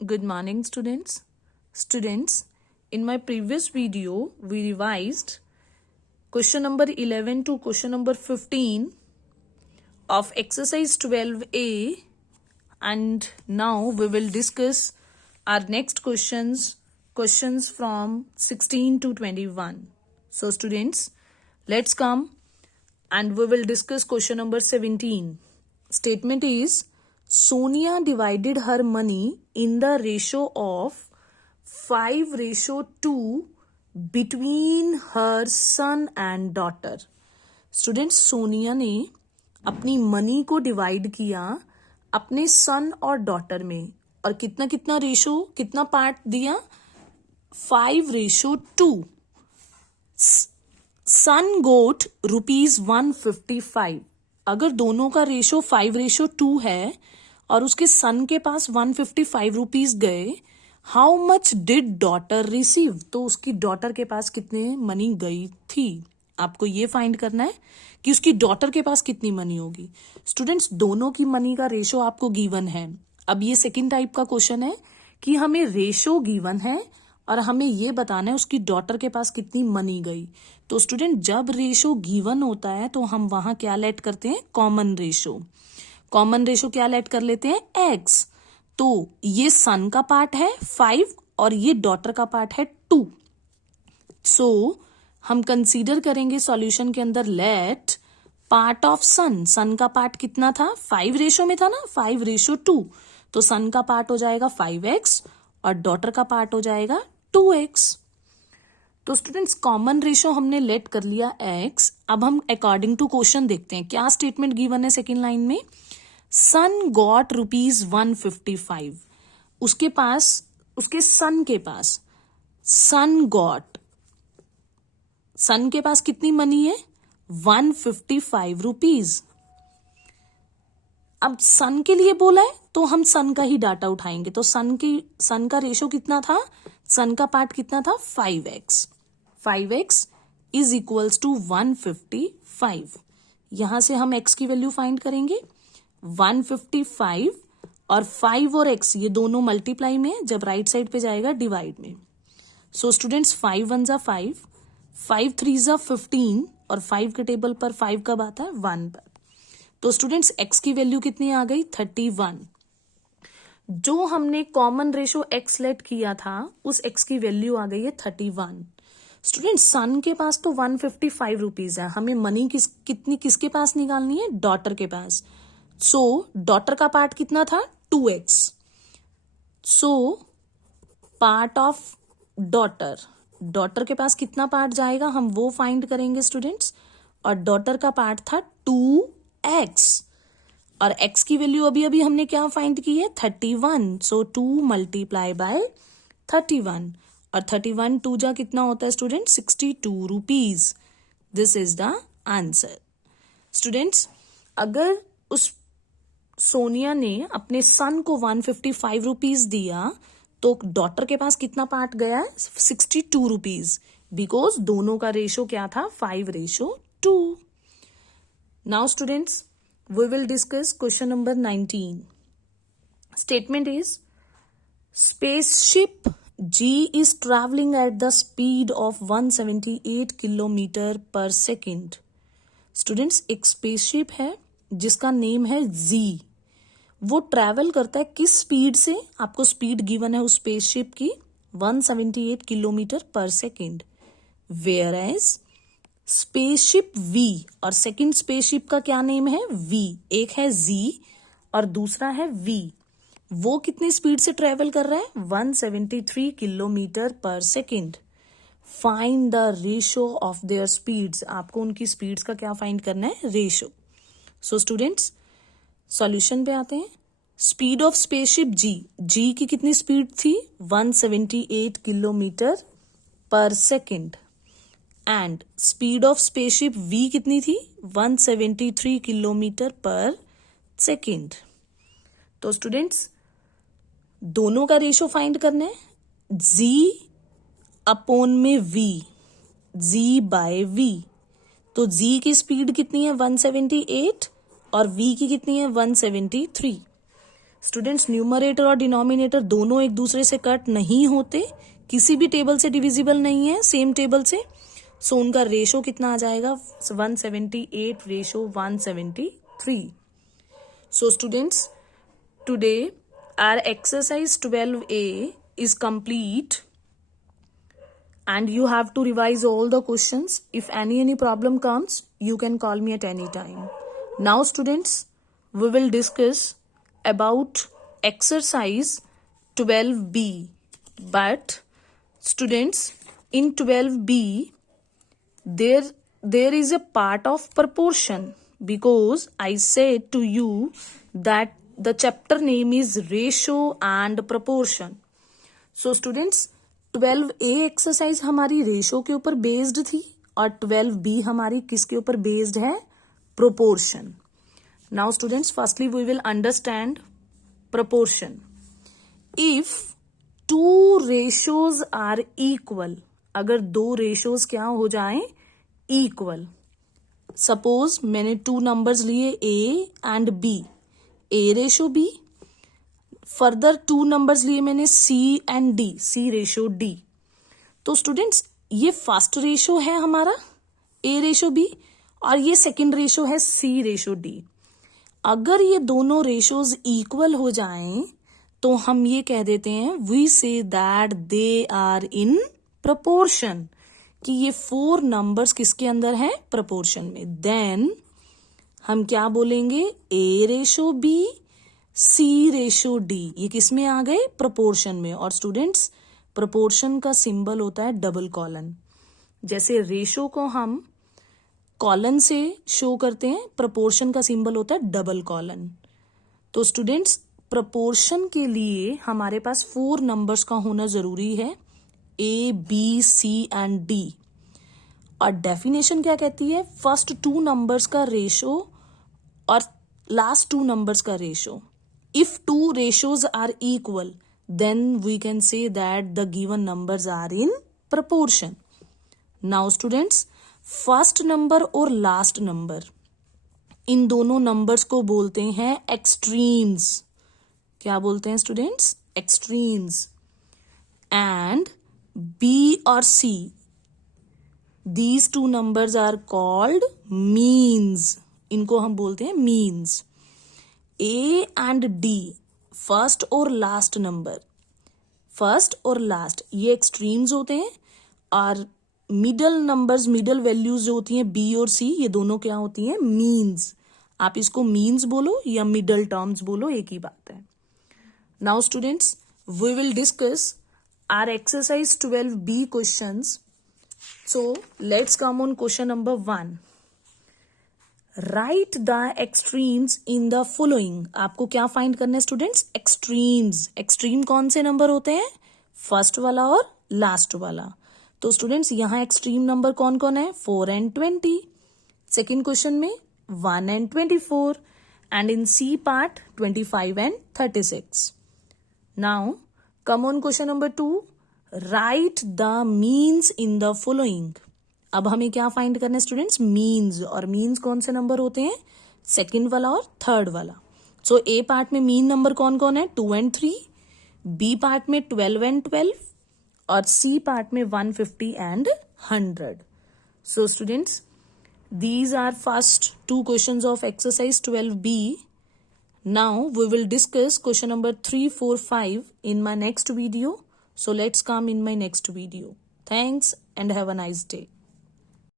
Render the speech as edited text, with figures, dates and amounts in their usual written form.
Good morning, students. Students, in my previous video, we revised question number 11 to question number 15 of exercise 12A, and now we will discuss our next questions from 16 to 21. So students, let's come and we will discuss question number 17. Statement is, Sonia divided her money in the ratio of 5:2 between her son and daughter. Students, Sonia ने अपनी money को divide किया अपने सन और daughter में, और कितना कितना रेशो, कितना पार्ट दिया? 5:2. सन गोट ₹155. अगर दोनों का रेशो 5:2 है और उसके सन के पास 155 रुपीज गए, how much did daughter receive? तो उसकी डॉटर के पास कितने मनी गई थी? आपको ये फाइंड करना है कि उसकी डॉटर के पास कितनी मनी होगी. स्टूडेंट्स, दोनों की मनी का रेशो आपको गिवन है. अब ये सेकंड टाइप का क्वेश्चन है कि हमें रेशो गिवन है और हमें ये बताना है उसकी डॉटर के पास कितनी मनी गई. तो स्टूडेंट, जब रेशो गिवन होता है तो हम वहां क्या लेट करते हैं? Common ratio. कॉमन रेशो क्या लेट कर लेते हैं? एक्स. तो ये सन का पार्ट है 5 और ये डॉटर का पार्ट है 2. सो हम कंसीडर करेंगे सॉल्यूशन के अंदर लेट पार्ट ऑफ सन. सन का पार्ट कितना था? 5 रेशो में था ना, 5:2. तो सन का पार्ट हो जाएगा 5x और डॉटर का पार्ट हो जाएगा 2x. तो स्टूडेंट्स, कॉमन रेशो हमने लेट कर लिया x. अब हम अकॉर्डिंग टू क्वेश्चन देखते हैं क्या स्टेटमेंट गिवन है सेकेंड लाइन में. सन गॉट ₹155. उसके पास, उसके सन के पास, सन गॉट, सन के पास कितनी मनी है? 155 रुपीज. अब सन के लिए बोला है तो हम सन का ही डाटा उठाएंगे. तो सन का रेशो कितना था? सन का पार्ट कितना था? 5x. 5x is equals to 155. यहां से हम x की वैल्यू फाइंड करेंगे. 155 और 5 और x ये दोनों मल्टीप्लाई में, जब राइट साइड पे जाएगा डिवाइड में. सो स्टूडेंट्स, 5 1 जा 5, 5 3 जा 15 और 5 के टेबल पर 5 कब आता है? 1 पर. तो स्टूडेंट्स, x की वैल्यू कितनी आ गई? 31. जो हमने कॉमन रेशो x लेट किया था उस x की वैल्यू आ गई है 31. स्टूडेंट्स, सन के पास तो 155 रुपीज है. हमें मनी कितनी किसके पास निकालनी है? डॉटर के पास. सो डॉटर का पार्ट कितना था? 2x. So part of daughter, daughter के पास कितना पार्ट जाएगा हम वो फाइंड करेंगे स्टूडेंट्स. और डॉटर का पार्ट था 2x और x की वैल्यू अभी अभी हमने क्या फाइंड की है? 31. सो 2 मल्टीप्लाई बाय 31 और 31 2 जा कितना होता है student? 62 rupees. This is the answer. Students, अगर उस सोनिया ने अपने सन को 155 रुपीज दिया तो डॉटर के पास कितना पार्ट गया? 62 रुपीज. बिकॉज दोनों का रेशो क्या था? 5:2. Now students, we will discuss question number 19. Statement is, spaceship G is traveling at the speed of 178 kilometre per second. Students, एक स्पेसशिप है जिसका नेम है Z. वो ट्रैवल करता है किस स्पीड से? आपको स्पीड गिवन है उस स्पेसशिप की 178 kilometre per second. Whereas spaceship V और सेकंड स्पेसशिप का क्या नेम है? V. एक है Z और दूसरा है V. वो कितनी स्पीड से ट्रेवल कर रहा है? 173 kilometre per second. Find the ratio of their speeds. आपको उनकी स्पीड्स का क्या फाइंड करना है? रेशो. सो स्टूडेंट्स, सॉल्यूशन पे आते हैं. स्पीड ऑफ स्पेसशिप G की कितनी स्पीड थी? 178 kilometre per second. And speed of spaceship V कितनी थी? 173 किलोमीटर पर सेकेंड. तो स्टूडेंट्स, दोनों का रेशो फाइंड करना है. Z अपॉन में V, Z बाय V. तो Z की स्पीड कितनी है? 178 और V की कितनी है? 173. स्टूडेंट्स न्यूमरेटर और डिनोमिनेटर दोनों एक दूसरे से कट नहीं होते, किसी भी टेबल से डिविजिबल नहीं है सेम टेबल से, सो उनका रेशो कितना आ जाएगा 178 ratio 173. So students today our exercise 12A is complete and you have to revise all the questions. If any problem comes, you can call me at any time. Now students, we will discuss about exercise 12B. But students, in 12B there is a part of proportion, because I said to you that the chapter name is ratio and proportion. So students, 12A exercise हमारी ratio के ऊपर based थी और 12B हमारी किसके ऊपर based है, proportion. Now students, firstly we will understand proportion. If two ratios are equal, अगर दो रेशोज क्या हो जाएं, इक्वल. सपोज मैंने टू नंबर्स लिए A and B, A ratio B. Further two numbers लिए मैंने C and D, C ratio D. तो स्टूडेंट्स ये फर्स्ट रेशो है हमारा A रेशो B और ये सेकंड रेशो है C रेशो D. अगर ये दोनों रेशोज इक्वल हो जाएं तो हम ये कह देते हैं, we say that they are in proportion, कि ये फोर नंबर्स किसके अंदर है, प्रपोर्शन में. देन हम क्या बोलेंगे, A ratio B C ratio D, ये किस में आ गए, प्रपोर्शन में. और स्टूडेंट्स प्रपोर्शन का सिंबल होता है डबल कॉलन. जैसे रेशो को हम कॉलन से शो करते हैं, प्रपोर्शन का सिंबल होता है डबल कॉलन. तो स्टूडेंट्स प्रपोर्शन के लिए हमारे पास फोर नंबर्स का होना जरूरी है, A B C and D. और डेफिनेशन क्या कहती है, फर्स्ट टू नंबर्स का रेशो और लास्ट टू नंबर्स का ratio. If two ratios are equal, then we can say that the given numbers are in proportion. Now students, first number और last number, इन दोनों numbers को बोलते हैं extremes. क्या बोलते हैं स्टूडेंट्स, एक्सट्रीम्स. एंड B और C, these two numbers are called means. इनको हम बोलते हैं means. A and D, first और लास्ट नंबर, फर्स्ट और लास्ट ये एक्सट्रीम्स होते हैं. और मिडल नंबर्स, मिडल वैल्यूज जो होती हैं B और C, ये दोनों क्या होती हैं, मीन्स. आप इसको मीन्स बोलो या मिडल टर्म्स बोलो, एक ही बात है. Now students, we will discuss our exercise 12B questions. So let's come on question number 1. Write the extremes in the following. आपको क्या फाइंड करना है स्टूडेंट्स, एक्सट्रीम्स. एक्सट्रीम कौन से नंबर होते हैं, फर्स्ट वाला और लास्ट वाला. तो स्टूडेंट्स यहाँ एक्सट्रीम नंबर कौन कौन है, 4 एंड 20. सेकेंड क्वेश्चन में 1 and 24. And in C part 25 and 36. Now come on question number 2. Right the means in the following. अब हमें क्या फाइंड करना है स्टूडेंट्स, मीन्स. और मीन्स कौन से नंबर होते हैं, सेकंड वाला और थर्ड वाला. सो A पार्ट में मीन नंबर कौन कौन है, 2 एंड 3. B पार्ट में 12 एंड 12. और C पार्ट में 150 and 100. So students, these are first two questions of exercise 12B. Now we will discuss question number 3, 4, 5 in my next video. So let's come in my next video. Thanks and have a nice day.